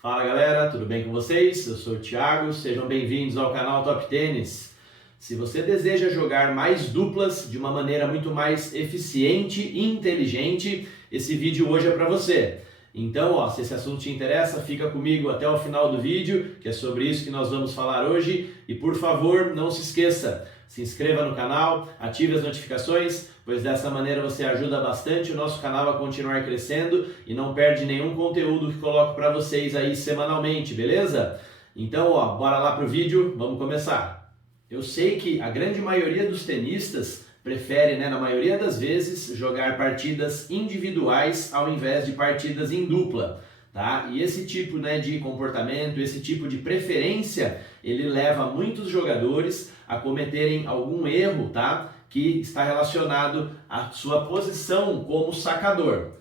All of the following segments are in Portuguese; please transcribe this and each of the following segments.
Fala galera, tudo bem com vocês? Eu sou o Thiago, sejam bem-vindos ao canal Top Tênis. Se você deseja jogar mais duplas de uma maneira muito mais eficiente e inteligente, esse vídeo hoje é para você. Então, se esse assunto te interessa, fica comigo até o final do vídeo, que é sobre isso que nós vamos falar hoje. E por favor, não se esqueça, se inscreva no canal, ative as notificações, pois dessa maneira você ajuda bastante o nosso canal a continuar crescendo e não perde nenhum conteúdo que coloco para vocês aí semanalmente, beleza? Então, bora lá pro vídeo, vamos começar. Eu sei que a grande maioria dos tenistas prefere, na maioria das vezes, jogar partidas individuais ao invés de partidas em dupla, tá? E esse tipo, de comportamento, esse tipo de preferência, ele leva muitos jogadores a cometerem algum erro, tá? Que está relacionado à sua posição como sacador.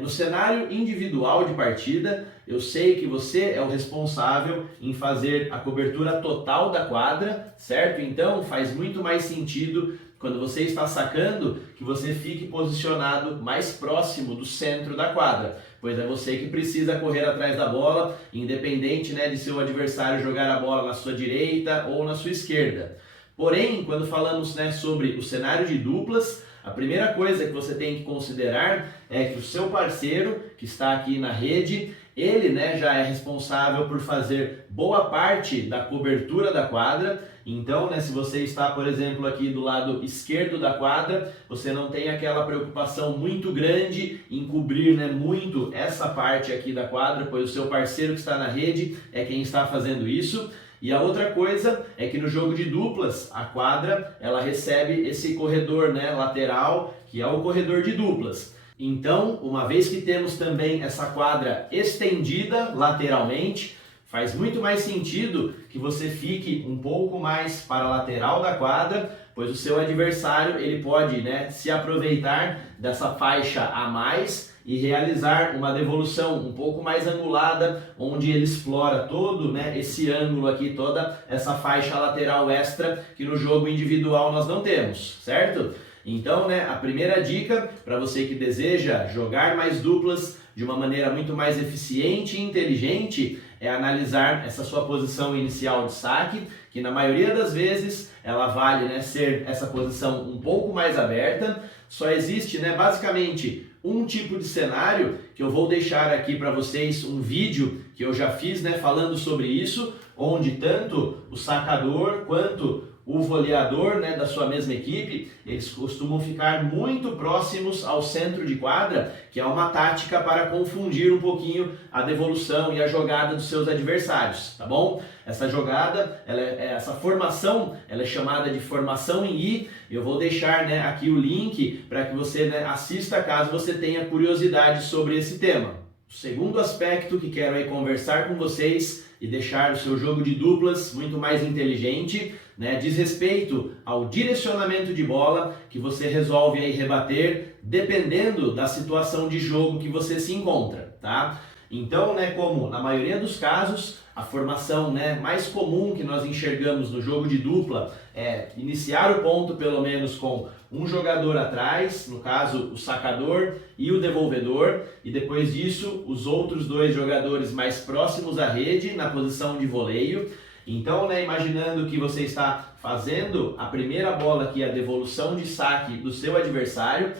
No cenário individual de partida, eu sei que você é o responsável em fazer a cobertura total da quadra, certo? Então faz muito mais sentido quando você está sacando que você fique posicionado mais próximo do centro da quadra, pois é você que precisa correr atrás da bola, independente de seu adversário jogar a bola na sua direita ou na sua esquerda. Porém, quando falamos sobre o cenário de duplas, a primeira coisa que você tem que considerar é que o seu parceiro, que está aqui na rede, ele já é responsável por fazer boa parte da cobertura da quadra. Então, se você está, por exemplo, aqui do lado esquerdo da quadra, você não tem aquela preocupação muito grande em cobrir muito essa parte aqui da quadra, pois o seu parceiro que está na rede é quem está fazendo isso. E a outra coisa é que no jogo de duplas, a quadra ela recebe esse corredor lateral, que é o corredor de duplas. Então, uma vez que temos também essa quadra estendida lateralmente, faz muito mais sentido que você fique um pouco mais para a lateral da quadra, pois o seu adversário ele pode se aproveitar dessa faixa a mais e realizar uma devolução um pouco mais angulada, onde ele explora todo esse ângulo aqui, toda essa faixa lateral extra que no jogo individual nós não temos, certo? Então, a primeira dica para você que deseja jogar mais duplas de uma maneira muito mais eficiente e inteligente é analisar essa sua posição inicial de saque, que na maioria das vezes ela vale ser essa posição um pouco mais aberta. Só existe basicamente um tipo de cenário que eu vou deixar aqui para vocês um vídeo que eu já fiz falando sobre isso, onde tanto o sacador quanto o voleador da sua mesma equipe, eles costumam ficar muito próximos ao centro de quadra, que é uma tática para confundir um pouquinho a devolução e a jogada dos seus adversários, tá bom? Essa jogada, essa formação, ela é chamada de formação em I. Eu vou deixar aqui o link para que você assista caso você tenha curiosidade sobre esse tema. O segundo aspecto que quero aí conversar com vocês e deixar o seu jogo de duplas muito mais inteligente, diz respeito ao direcionamento de bola que você resolve aí rebater dependendo da situação de jogo que você se encontra, tá? Então, como na maioria dos casos, a formação mais comum que nós enxergamos no jogo de dupla é iniciar o ponto pelo menos com um jogador atrás, no caso o sacador e o devolvedor, e depois disso os outros dois jogadores mais próximos à rede na posição de voleio. Então, imaginando que você está fazendo a primeira bola aqui, a devolução de saque do seu adversário,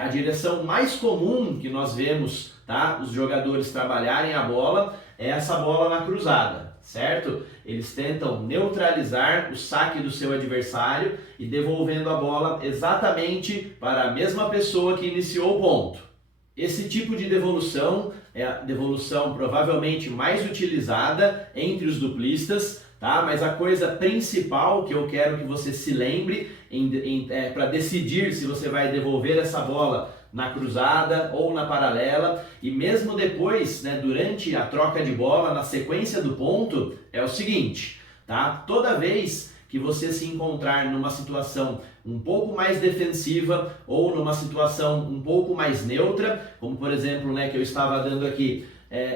a direção mais comum que nós vemos os jogadores trabalharem a bola é essa bola na cruzada, certo? Eles tentam neutralizar o saque do seu adversário e devolvendo a bola exatamente para a mesma pessoa que iniciou o ponto. Esse tipo de devolução é a devolução provavelmente mais utilizada entre os duplistas, tá? Mas a coisa principal que eu quero que você se lembre para decidir se você vai devolver essa bola na cruzada ou na paralela, e mesmo depois, durante a troca de bola, na sequência do ponto, é o seguinte, tá? Toda vez que você se encontrar numa situação um pouco mais defensiva ou numa situação um pouco mais neutra, como por exemplo, que eu estava dando aqui,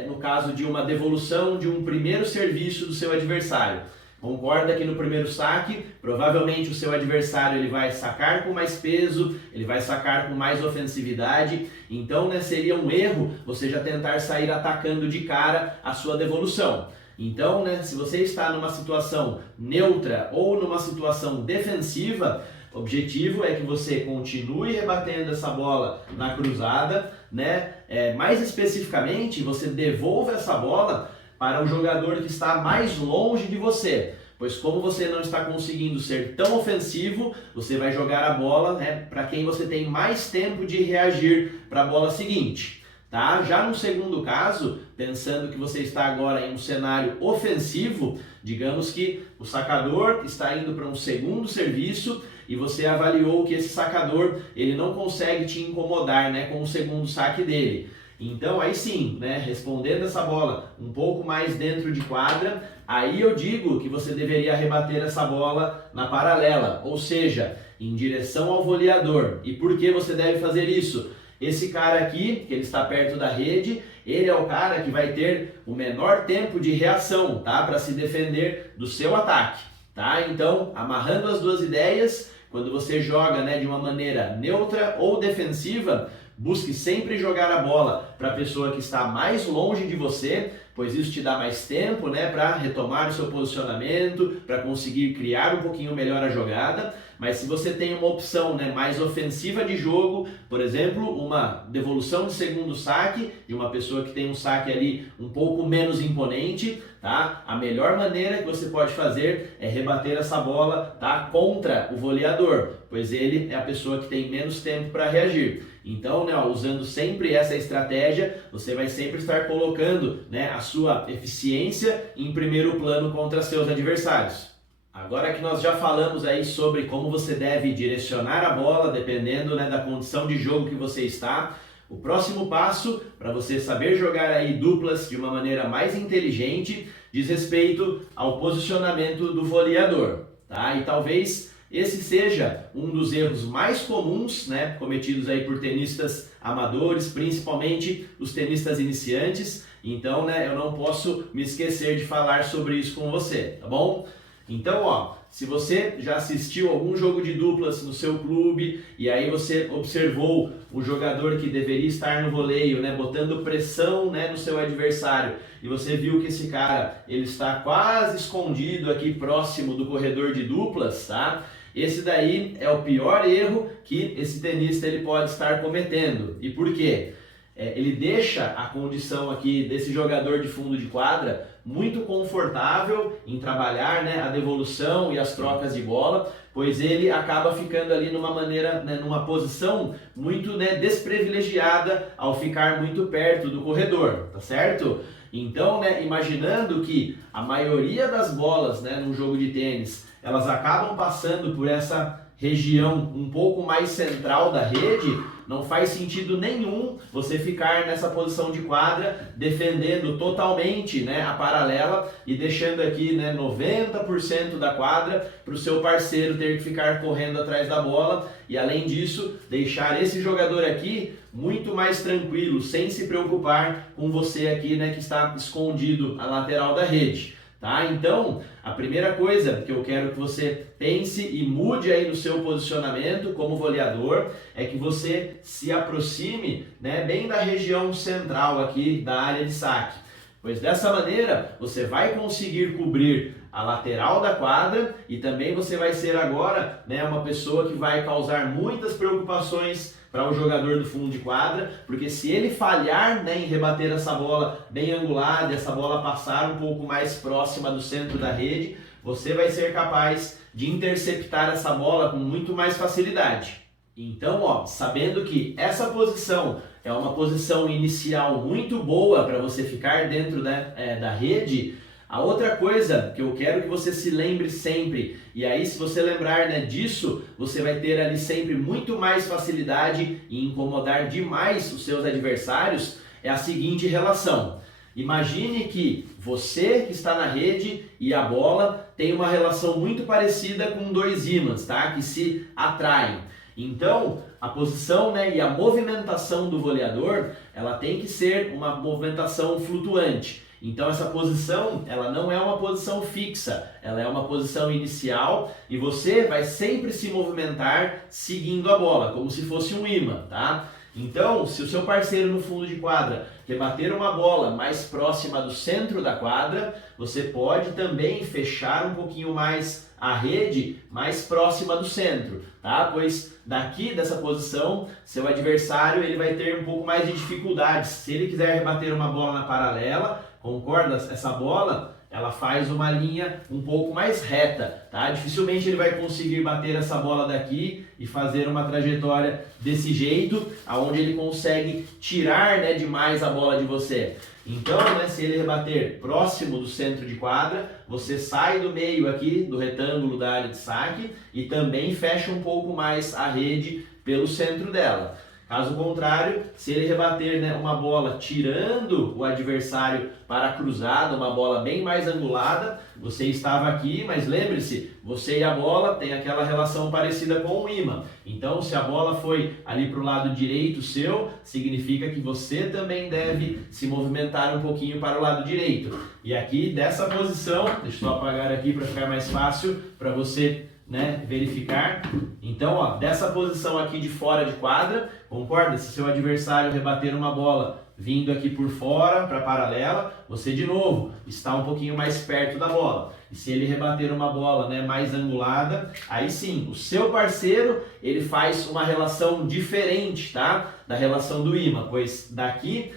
no caso de uma devolução de um primeiro serviço do seu adversário. Concorda que no primeiro saque, provavelmente o seu adversário ele vai sacar com mais peso, ele vai sacar com mais ofensividade, então né, seria um erro você já tentar sair atacando de cara a sua devolução. Então, né, se você está numa situação neutra ou numa situação defensiva, o objetivo é que você continue rebatendo essa bola na cruzada, né? Mais especificamente, você devolva essa bola para o jogador que está mais longe de você, pois como você não está conseguindo ser tão ofensivo, você vai jogar a bola, né, para quem você tem mais tempo de reagir para a bola seguinte. Tá? Já no segundo caso, pensando que você está agora em um cenário ofensivo, digamos que o sacador está indo para um segundo serviço e você avaliou que esse sacador ele não consegue te incomodar, né, com o segundo saque dele. Então aí sim, né, respondendo essa bola um pouco mais dentro de quadra, aí eu digo que você deveria rebater essa bola na paralela, ou seja, em direção ao voleador. E por que você deve fazer isso? Esse cara aqui, que ele está perto da rede, ele é o cara que vai ter o menor tempo de reação, tá? Para se defender do seu ataque, tá? Então, amarrando as duas ideias, quando você joga, né, de uma maneira neutra ou defensiva, busque sempre jogar a bola para a pessoa que está mais longe de você, pois isso te dá mais tempo, né, para retomar o seu posicionamento, para conseguir criar um pouquinho melhor a jogada. Mas se você tem uma opção, né, mais ofensiva de jogo, por exemplo, uma devolução de segundo saque, de uma pessoa que tem um saque ali um pouco menos imponente, tá? A melhor maneira que você pode fazer é rebater essa bola, tá, contra o voleador, pois ele é a pessoa que tem menos tempo para reagir. Então, né, usando sempre essa estratégia, você vai sempre estar colocando, né, a sua eficiência em primeiro plano contra seus adversários. Agora que nós já falamos aí sobre como você deve direcionar a bola, dependendo, né, da condição de jogo que você está, o próximo passo para você saber jogar aí duplas de uma maneira mais inteligente diz respeito ao posicionamento do voleador, tá? E talvez esse seja um dos erros mais comuns, né, cometidos aí por tenistas amadores, principalmente os tenistas iniciantes. Então, né, eu não posso me esquecer de falar sobre isso com você, tá bom? Então, ó, se você já assistiu algum jogo de duplas no seu clube e aí você observou o jogador que deveria estar no voleio, né, botando pressão, né, no seu adversário, e você viu que esse cara ele está quase escondido aqui próximo do corredor de duplas, tá? Esse daí é o pior erro que esse tenista ele pode estar cometendo. E por quê? Ele deixa a condição aqui desse jogador de fundo de quadra muito confortável em trabalhar, né, a devolução e as trocas de bola, pois ele acaba ficando ali numa maneira, né, numa posição muito, né, desprivilegiada ao ficar muito perto do corredor, tá certo? Então, né, imaginando que a maioria das bolas, né, num jogo de tênis, elas acabam passando por essa região um pouco mais central da rede, não faz sentido nenhum você ficar nessa posição de quadra defendendo totalmente, né, a paralela e deixando aqui, né, 90% da quadra para o seu parceiro ter que ficar correndo atrás da bola e, além disso, deixar esse jogador aqui muito mais tranquilo, sem se preocupar com você aqui, né, que está escondido à lateral da rede. Tá? Então, a primeira coisa que eu quero que você pense e mude aí no seu posicionamento como voleador é que você se aproxime, né, bem da região central aqui da área de saque. Pois dessa maneira você vai conseguir cobrir a lateral da quadra e também você vai ser agora, né, uma pessoa que vai causar muitas preocupações para o jogador do fundo de quadra, porque se ele falhar, né, em rebater essa bola bem angulada, essa bola passar um pouco mais próxima do centro da rede, você vai ser capaz de interceptar essa bola com muito mais facilidade. Então, ó, sabendo que essa posição é uma posição inicial muito boa para você ficar dentro da rede, a outra coisa que eu quero que você se lembre sempre, e aí se você lembrar, né, disso, você vai ter ali sempre muito mais facilidade em incomodar demais os seus adversários, é a seguinte relação. Imagine que você que está na rede e a bola tem uma relação muito parecida com dois ímãs, tá? Que se atraem. Então, a posição, né, e a movimentação do voleador, ela tem que ser uma movimentação flutuante. Então essa posição, ela não é uma posição fixa, ela é uma posição inicial e você vai sempre se movimentar seguindo a bola, como se fosse um imã, tá? Então, se o seu parceiro no fundo de quadra rebater uma bola mais próxima do centro da quadra, você pode também fechar um pouquinho mais a rede mais próxima do centro, tá? Pois daqui dessa posição, seu adversário ele vai ter um pouco mais de dificuldades. Se ele quiser rebater uma bola na paralela, concorda? Essa bola ela faz uma linha um pouco mais reta, tá? Dificilmente ele vai conseguir bater essa bola daqui e fazer uma trajetória desse jeito, aonde ele consegue tirar, né, demais a bola de você. Então, né, se ele rebater próximo do centro de quadra, você sai do meio aqui, do retângulo da área de saque e também fecha um pouco mais a rede pelo centro dela. Caso contrário, se ele rebater, né, uma bola tirando o adversário para a cruzada, uma bola bem mais angulada, você estava aqui, mas lembre-se, você e a bola têm aquela relação parecida com o imã. Então, se a bola foi ali para o lado direito seu, significa que você também deve se movimentar um pouquinho para o lado direito. E aqui, dessa posição, deixa eu só apagar aqui para ficar mais fácil para você, né, verificar. Então, ó, dessa posição aqui de fora de quadra, concorda? Se seu adversário rebater uma bola vindo aqui por fora para a paralela, você de novo está um pouquinho mais perto da bola. E se ele rebater uma bola, né, mais angulada, aí sim, o seu parceiro ele faz uma relação diferente, tá, da relação do imã, pois daqui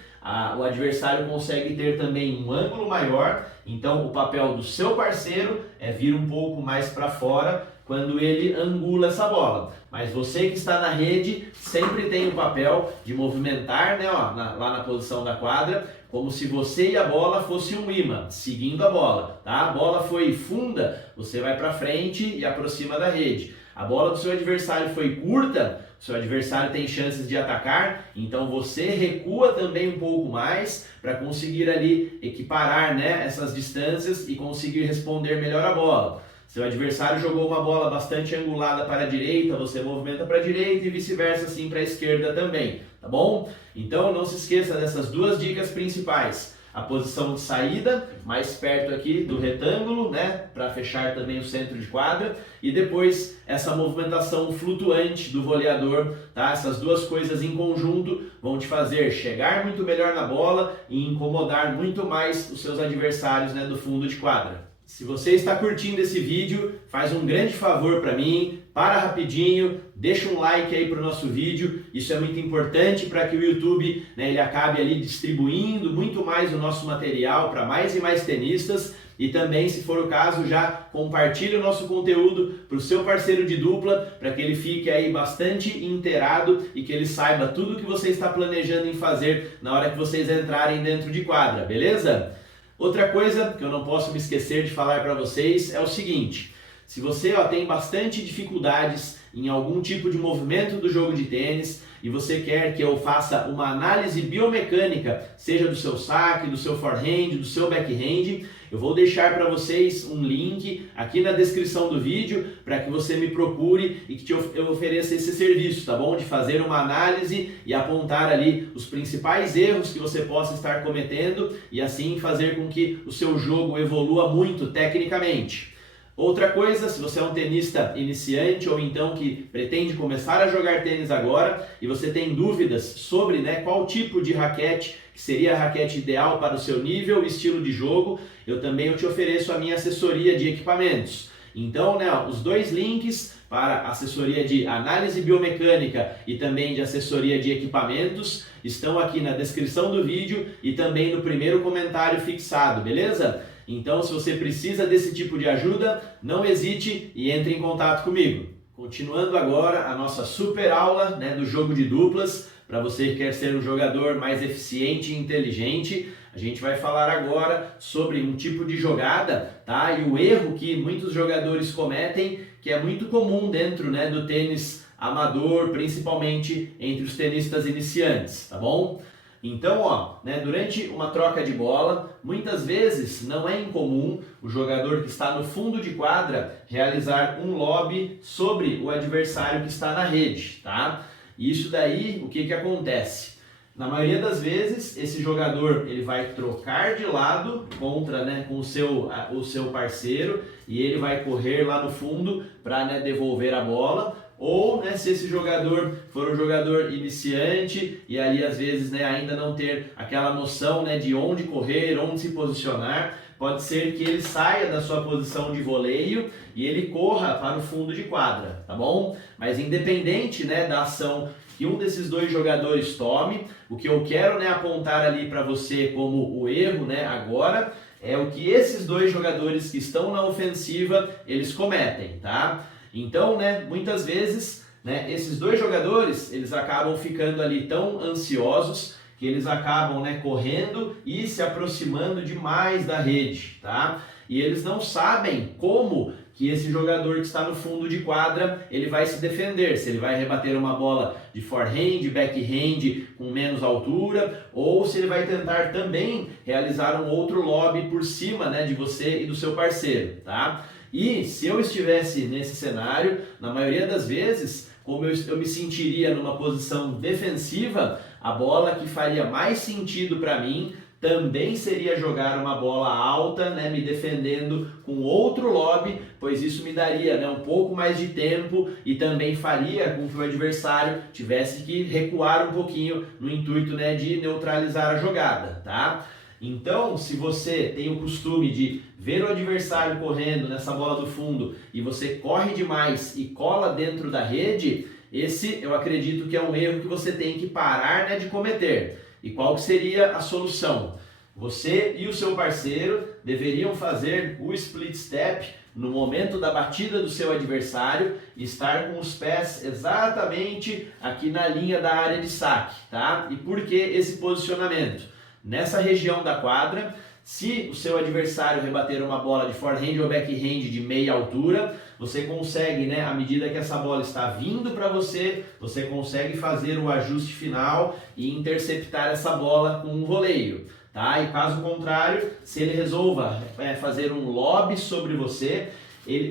o adversário consegue ter também um ângulo maior. Então o papel do seu parceiro é vir um pouco mais para fora quando ele angula essa bola. Mas você que está na rede sempre tem o papel de movimentar, né, ó, lá na posição da quadra, como se você e a bola fosse um imã, seguindo a bola, tá? A bola foi funda, você vai para frente e aproxima da rede. A bola do seu adversário foi curta, o seu adversário tem chances de atacar, então você recua também um pouco mais para conseguir ali equiparar, né, essas distâncias e conseguir responder melhor a bola. Seu adversário jogou uma bola bastante angulada para a direita, você movimenta para a direita e vice-versa, assim para a esquerda também, tá bom? Então não se esqueça dessas duas dicas principais. A posição de saída, mais perto aqui do retângulo, né, para fechar também o centro de quadra, e depois essa movimentação flutuante do voleador, tá? Essas duas coisas em conjunto vão te fazer chegar muito melhor na bola e incomodar muito mais os seus adversários, né, do fundo de quadra. Se você está curtindo esse vídeo, faz um grande favor para mim, para rapidinho, deixa um like aí para o nosso vídeo, isso é muito importante para que o YouTube, né, ele acabe ali distribuindo muito mais o nosso material para mais e mais tenistas. E também, se for o caso, já compartilhe o nosso conteúdo para o seu parceiro de dupla, para que ele fique aí bastante inteirado e que ele saiba tudo o que você está planejando em fazer na hora que vocês entrarem dentro de quadra, beleza? Outra coisa que eu não posso me esquecer de falar para vocês é o seguinte: se você tem bastante dificuldades em algum tipo de movimento do jogo de tênis e você quer que eu faça uma análise biomecânica, seja do seu saque, do seu forehand, do seu backhand, eu vou deixar para vocês um link aqui na descrição do vídeo para que você me procure e que eu ofereça esse serviço, tá bom? De fazer uma análise e apontar ali os principais erros que você possa estar cometendo e assim fazer com que o seu jogo evolua muito tecnicamente. Outra coisa, se você é um tenista iniciante ou então que pretende começar a jogar tênis agora e você tem dúvidas sobre, né, qual tipo de raquete que seria a raquete ideal para o seu nível e estilo de jogo, eu te ofereço a minha assessoria de equipamentos. Então, né, os dois links para assessoria de análise biomecânica e também de assessoria de equipamentos estão aqui na descrição do vídeo e também no primeiro comentário fixado, beleza? Então, se você precisa desse tipo de ajuda, não hesite e entre em contato comigo. Continuando agora a nossa super aula, né, do jogo de duplas, para você que quer ser um jogador mais eficiente e inteligente, a gente vai falar agora sobre um tipo de jogada, tá? E o erro que muitos jogadores cometem, que é muito comum dentro, né, do tênis amador, principalmente entre os tenistas iniciantes, tá bom? Então, né, durante uma troca de bola, muitas vezes não é incomum o jogador que está no fundo de quadra realizar um lob sobre o adversário que está na rede, tá? E isso daí, o que acontece? Na maioria das vezes, esse jogador ele vai trocar de lado contra, né, com o seu parceiro e ele vai correr lá no fundo para, né, devolver a bola. Ou, né, se esse jogador for um jogador iniciante e ali às vezes, né, ainda não ter aquela noção, né, de onde correr, onde se posicionar, pode ser que ele saia da sua posição de voleio e ele corra para o fundo de quadra, tá bom? Mas independente, né, da ação que um desses dois jogadores tome, o que eu quero, né, apontar ali para você como o erro, né, agora é o que esses dois jogadores que estão na ofensiva eles cometem, tá? Então, né, muitas vezes, né, esses dois jogadores eles acabam ficando ali tão ansiosos que eles acabam, né, correndo e se aproximando demais da rede, tá? E eles não sabem como que esse jogador que está no fundo de quadra, ele vai se defender, se ele vai rebater uma bola de forehand, backhand com menos altura, ou se ele vai tentar também realizar um outro lob por cima, né, de você e do seu parceiro, tá? E se eu estivesse nesse cenário, na maioria das vezes, como eu me sentiria numa posição defensiva, a bola que faria mais sentido para mim também seria jogar uma bola alta, né, me defendendo com outro lob, pois isso me daria, né, um pouco mais de tempo e também faria com que o adversário tivesse que recuar um pouquinho no intuito, né, de neutralizar a jogada, tá? Então, se você tem o costume de ver o adversário correndo nessa bola do fundo e você corre demais e cola dentro da rede, esse eu acredito que é um erro que você tem que parar, né, de cometer. E qual que seria a solução? Você e o seu parceiro deveriam fazer o split step no momento da batida do seu adversário e estar com os pés exatamente aqui na linha da área de saque, tá? E por que esse posicionamento? Nessa região da quadra, se o seu adversário rebater uma bola de forehand ou backhand de meia altura, você consegue, né, à medida que essa bola está vindo para você, você consegue fazer o ajuste final e interceptar essa bola com um voleio, tá? E caso contrário, se ele resolva fazer um lob sobre você,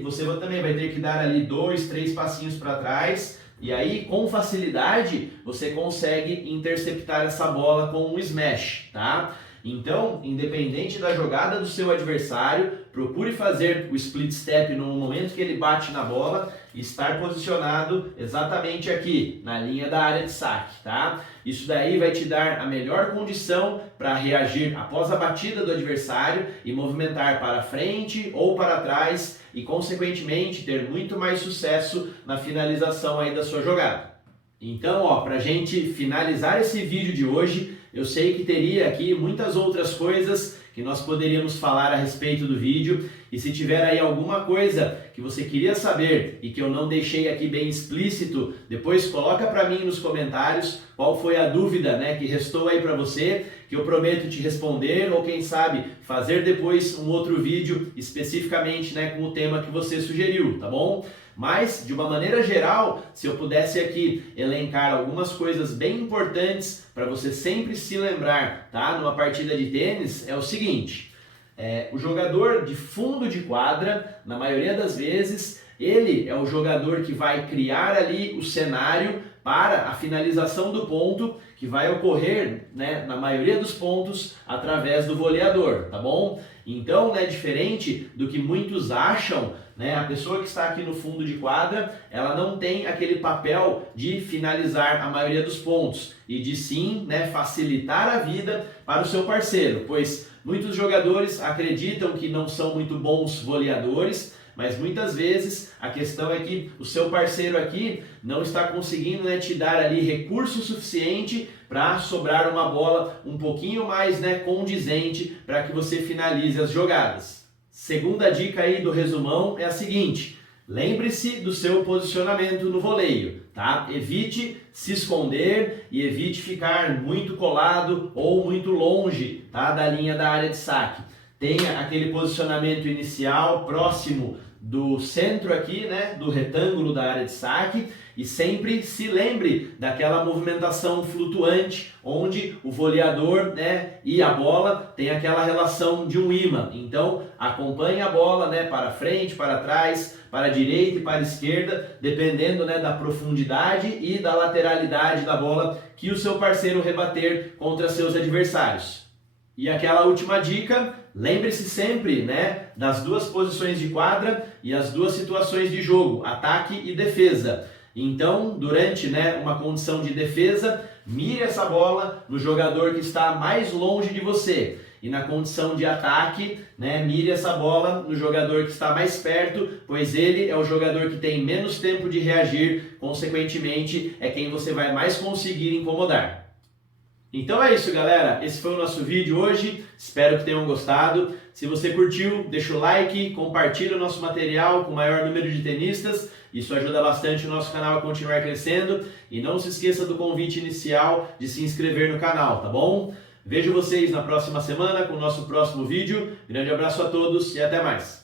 você também vai ter que dar ali 2, 3 passinhos para trás. E aí, com facilidade, você consegue interceptar essa bola com um smash, tá? Então, independente da jogada do seu adversário, procure fazer o split step no momento que ele bate na bola e estar posicionado exatamente aqui, na linha da área de saque, tá? Isso daí vai te dar a melhor condição para reagir após a batida do adversário e movimentar para frente ou para trás e, consequentemente, ter muito mais sucesso na finalização aí da sua jogada. Então, ó, para a gente finalizar esse vídeo de hoje, eu sei que teria aqui muitas outras coisas que nós poderíamos falar a respeito do vídeo, e se tiver aí alguma coisa que você queria saber e que eu não deixei aqui bem explícito, depois coloca para mim nos comentários qual foi a dúvida, né, que restou aí para você, que eu prometo te responder, ou quem sabe fazer depois um outro vídeo especificamente, né, com o tema que você sugeriu, tá bom? Mas, de uma maneira geral, se eu pudesse aqui elencar algumas coisas bem importantes para você sempre se lembrar, tá? Numa partida de tênis, é o seguinte: o jogador de fundo de quadra, na maioria das vezes, ele é o jogador que vai criar ali o cenário para a finalização do ponto, que vai ocorrer, né, na maioria dos pontos através do voleador, tá bom? Então, né, diferente do que muitos acham, né, a pessoa que está aqui no fundo de quadra, ela não tem aquele papel de finalizar a maioria dos pontos e de sim, né, facilitar a vida para o seu parceiro, pois muitos jogadores acreditam que não são muito bons voleadores, mas muitas vezes a questão é que o seu parceiro aqui não está conseguindo, né, te dar ali recurso suficiente para sobrar uma bola um pouquinho mais, né, condizente para que você finalize as jogadas. Segunda dica aí do resumão é a seguinte: lembre-se do seu posicionamento no voleio, tá? Evite se esconder e evite ficar muito colado ou muito longe, tá, da linha da área de saque. Tenha aquele posicionamento inicial próximo do centro aqui, né, do retângulo da área de saque, E sempre se lembre daquela movimentação flutuante, onde o voleador, né, e a bola tem aquela relação de um ímã. Então, acompanhe a bola, né, para frente, para trás, para a direita e para a esquerda, dependendo, né, da profundidade e da lateralidade da bola que o seu parceiro rebater contra seus adversários. E aquela última dica, lembre-se sempre, né, das duas posições de quadra e as duas situações de jogo, ataque e defesa. Então, durante, né, uma condição de defesa, mire essa bola no jogador que está mais longe de você. E na condição de ataque, né, mire essa bola no jogador que está mais perto, pois ele é o jogador que tem menos tempo de reagir, consequentemente, é quem você vai mais conseguir incomodar. Então é isso, galera. Esse foi o nosso vídeo hoje. Espero que tenham gostado. Se você curtiu, deixa o like, compartilha o nosso material com o maior número de tenistas. Isso ajuda bastante o nosso canal a continuar crescendo. E não se esqueça do convite inicial de se inscrever no canal, tá bom? Vejo vocês na próxima semana com o nosso próximo vídeo. Grande abraço a todos e até mais.